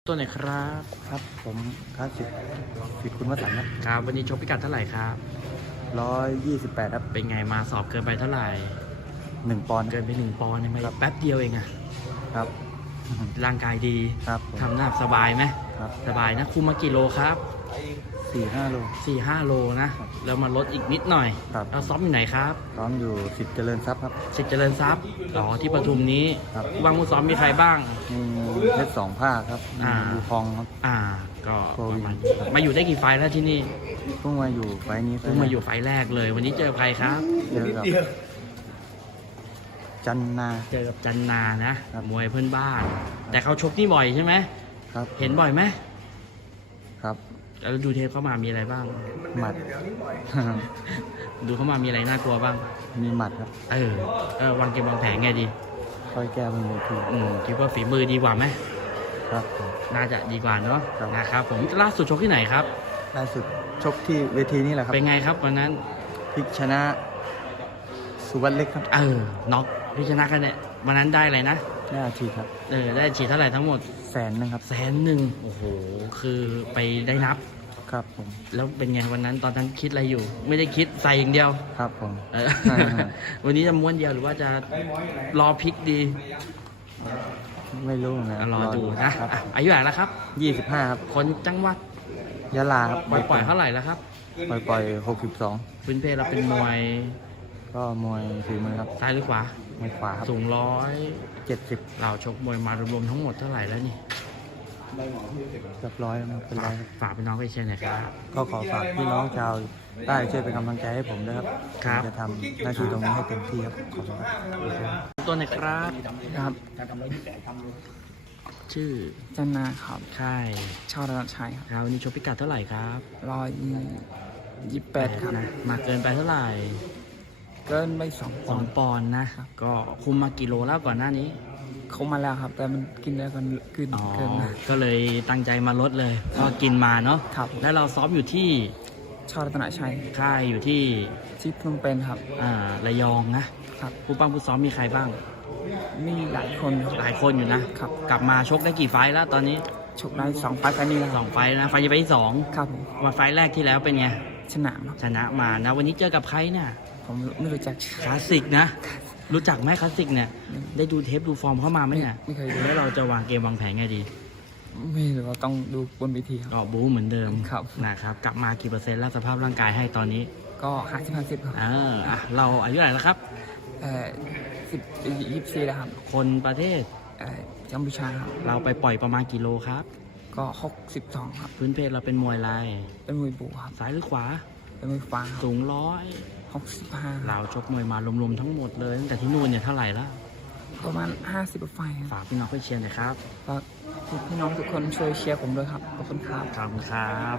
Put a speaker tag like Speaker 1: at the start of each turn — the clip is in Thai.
Speaker 1: ตัวไหนครับ
Speaker 2: ครับผมคลาสสิกสิทธิ์คุณวสันต์ครับ
Speaker 1: ครับวันนี้ชกพิกัดเท่าไหร่ครับ
Speaker 2: 128ครับ
Speaker 1: เป็นไงมาสอบเกินไปเท่าไหร่
Speaker 2: 1 ปอนด์
Speaker 1: เกินไป1 ปอนด์เนี่ยไม่
Speaker 2: ครับ
Speaker 1: แป๊บเดียวเองอะ
Speaker 2: ครับ
Speaker 1: ร่างกายดี
Speaker 2: ครับผม
Speaker 1: ทำหน้าสบายไหม
Speaker 2: ครับ
Speaker 1: สบายนะคุมมากี่โลครับ
Speaker 2: 4-5 โล
Speaker 1: 4-5 โลนะแล้วมาลดอีกนิดหน่อย
Speaker 2: ครับ
Speaker 1: เราซ้อมอยู่ไหนครับ
Speaker 2: ซ้อมอยู่สิทธิ์เจริญทรัพย์ครับ
Speaker 1: สิทธิ์เจริญทรัพย์อ๋อที่ปทุมนี้
Speaker 2: ครับ
Speaker 1: บางผู้ซ้อมมีใครบ้าง
Speaker 2: มีเพชร2 ภาคครับ
Speaker 1: อ่า
Speaker 2: บูพองครับ
Speaker 1: ก็
Speaker 2: โควิด
Speaker 1: ประมาณมาอยู่ได้กี่ไฟล์แล้วที่นี่
Speaker 2: เพิ่งมาอยู่ไฟล์นี้
Speaker 1: เพิ่งมาอยู่ไฟล์แรกเลย วันนี้เจอใครครับ
Speaker 2: เจอกับจันนา
Speaker 1: เจอกับจันนานะครับ มวยเพื่อนบ้าน แต่เขาชกนี่บ่อยใช่ไหม
Speaker 2: ครับ
Speaker 1: เห็นบ่อยไหม
Speaker 2: ครับ
Speaker 1: แล้วดูเทปเข้ามามีอะไรบ้าง
Speaker 2: หมัด
Speaker 1: ดูเข้ามามีอะไรน่ากลัวบ้าง
Speaker 2: มีหมัดครับ
Speaker 1: วางเกมวางแผนไงดี
Speaker 2: ค่อยแก้บนเวที
Speaker 1: คิดว่าฝีมือดีกว่าไหม
Speaker 2: ครับผม
Speaker 1: น่าจะดีกว่าเนาะ
Speaker 2: ครับ
Speaker 1: นะครับผมล่าสุดชกที่ไหนครับ
Speaker 2: ล่าสุดชกที่เวทีนี่แหละครับ
Speaker 1: เป็นไงครับวันนั้น
Speaker 2: พลิกชนะสุวัสดิ์เล็กครับ
Speaker 1: น็อกพิชนะกันเนี่ยวันนั้นได้อะไรนะ
Speaker 2: ได้อาชีพครับ
Speaker 1: ได้ฉีดเท่าไหร่ทั้งหมด
Speaker 2: 100,000ครับ
Speaker 1: 100,000โอ้โหคือไปได้นับ
Speaker 2: ครับผม
Speaker 1: แล้วเป็นไงวันนั้นตอนนั้นคิดอะไรอยู่ ไม่ได้คิดใส่อย่างเดียว
Speaker 2: ครับผม
Speaker 1: วันนี้จะม้วนเดียวหรือว่าจะรอพลิกดี
Speaker 2: ไม่รู้นะ
Speaker 1: รอดูนะครับ อายุเท่าไหร่แล้วครับ
Speaker 2: 25 ครับ
Speaker 1: คนจังหวัด
Speaker 2: ยะลาครับ
Speaker 1: ปล่อยเท่าไหร่แล้วครับ
Speaker 2: ปล่อย62
Speaker 1: พื้นเพเราเป็นมวย
Speaker 2: ก็มวยฝีมือครับ
Speaker 1: ซ้ายหรือขวา
Speaker 2: มวยขวาครับ
Speaker 1: สูง
Speaker 2: 70
Speaker 1: เราชกมวยมารวมๆทั้งหมดเท่าไหร่แล้วนี่
Speaker 2: เกือบร้อยครับเป็นร้อยครับ
Speaker 1: ฝากพี่น้องไปเชียร์หน่อยครับ
Speaker 2: ก็ขอฝากพี่น้องชาวใต้ช่วยเป็นกำลังใจให้ผมด้วยครับ
Speaker 1: ครับ
Speaker 2: ผมจะทำหน้าที่ตรงนี้ให้เต็มที่ครับขอบคุณครับ
Speaker 1: ตัวไหนครับ
Speaker 3: ครับ
Speaker 1: ชื่อ
Speaker 3: จันนาครับ
Speaker 1: ค่าย
Speaker 3: ชาวระดับชัยครับ
Speaker 1: ครับวันนี้ชกพิกัดเท่าไหร่ครับ
Speaker 3: 128ครับ
Speaker 1: นะมาเกินไปเท่าไหร่
Speaker 3: เกินไป2 ป
Speaker 1: ส
Speaker 3: อ
Speaker 1: อน ง
Speaker 3: ด์
Speaker 1: ปอนด์นะ ก็คุมมากี่โลแล้วก่อนหน้านี้
Speaker 3: เขามาแล้วครับ แต่มันกินแล้วกันขึ้น
Speaker 1: อ๋อ
Speaker 3: เกินนะ
Speaker 1: ก็เลยตั้งใจมาลดเลยก็กินมาเนาะ
Speaker 3: ครับ
Speaker 1: แล้วเราซ้อมอยู่ที่
Speaker 3: ชาวรัตนชัย
Speaker 1: ค่ายอยู่ที่
Speaker 3: ที่พนมเปญครับ
Speaker 1: ระยองนะครับ ผู้ปั้มผู้ซ้อมมีใครบ้าง
Speaker 3: มีหลายคนครับ
Speaker 1: หลายคนอยู่นะ
Speaker 3: ครับ
Speaker 1: กลับมาชกได้กี่ไฟล์แล้วตอนนี้
Speaker 3: ชกได้2 ไฟล์แค่นี้แล้ว
Speaker 1: สองไฟล์นะไฟล์จะไปที่สอง
Speaker 3: ครับผม
Speaker 1: มาไฟล์แรกที่แล้วเป็นไง
Speaker 3: ชนะครับ
Speaker 1: ชนะมานะวันนี้เจอกับใครเนี่ย
Speaker 3: ผมไม่รู้จัก
Speaker 1: คลาสสิกนะ รู้จักไหมคลาสสิกเนี่ย ได้ดูเทปดูฟอร์มเข้ามาไหมเนี่ย
Speaker 3: ไม่เคยดู
Speaker 1: แล้วเราจะวางเกมวางแผนไงดี
Speaker 3: ไม่รู้ว่าต้องดูบนเวทีครับ
Speaker 1: ก็บู๊เหมือนเดิม
Speaker 3: ครับ
Speaker 1: นะครับกลับมากี่เปอร์เซ็นต์แล้วสภาพร่างกายให้ตอนนี้
Speaker 3: ก็50-50ครับ
Speaker 1: เราอายุเท่าไหร่แล้วครับ
Speaker 3: 24แล้วครับ
Speaker 1: คนประเทศ
Speaker 3: กัมพูชาครับ
Speaker 1: เราไปปล่อยประมาณกิโลครับ
Speaker 3: ก็62ครับ
Speaker 1: พื้นเพเราเป็นมวยลาย
Speaker 3: เป็นมวยบูครับ
Speaker 1: ซ้ายหรือขวา
Speaker 3: เป็นมวยฟ้าครับ
Speaker 1: สูง
Speaker 3: 65
Speaker 1: เราชกมวยมารวมๆทั้งหมดเลยตั้งแต่ที่นู่นเนี่ยเท่าไหร่แล้ว
Speaker 3: ประมาณ50 ไฟล์ครับ
Speaker 1: ฝากพี่น้องไปเชียร์หน่อยครับ
Speaker 3: ฝากพี่น้องทุกคนช่วยเชียร์ผมด้วยครับ ขอบคุณครับ
Speaker 1: ขอบคุณครับ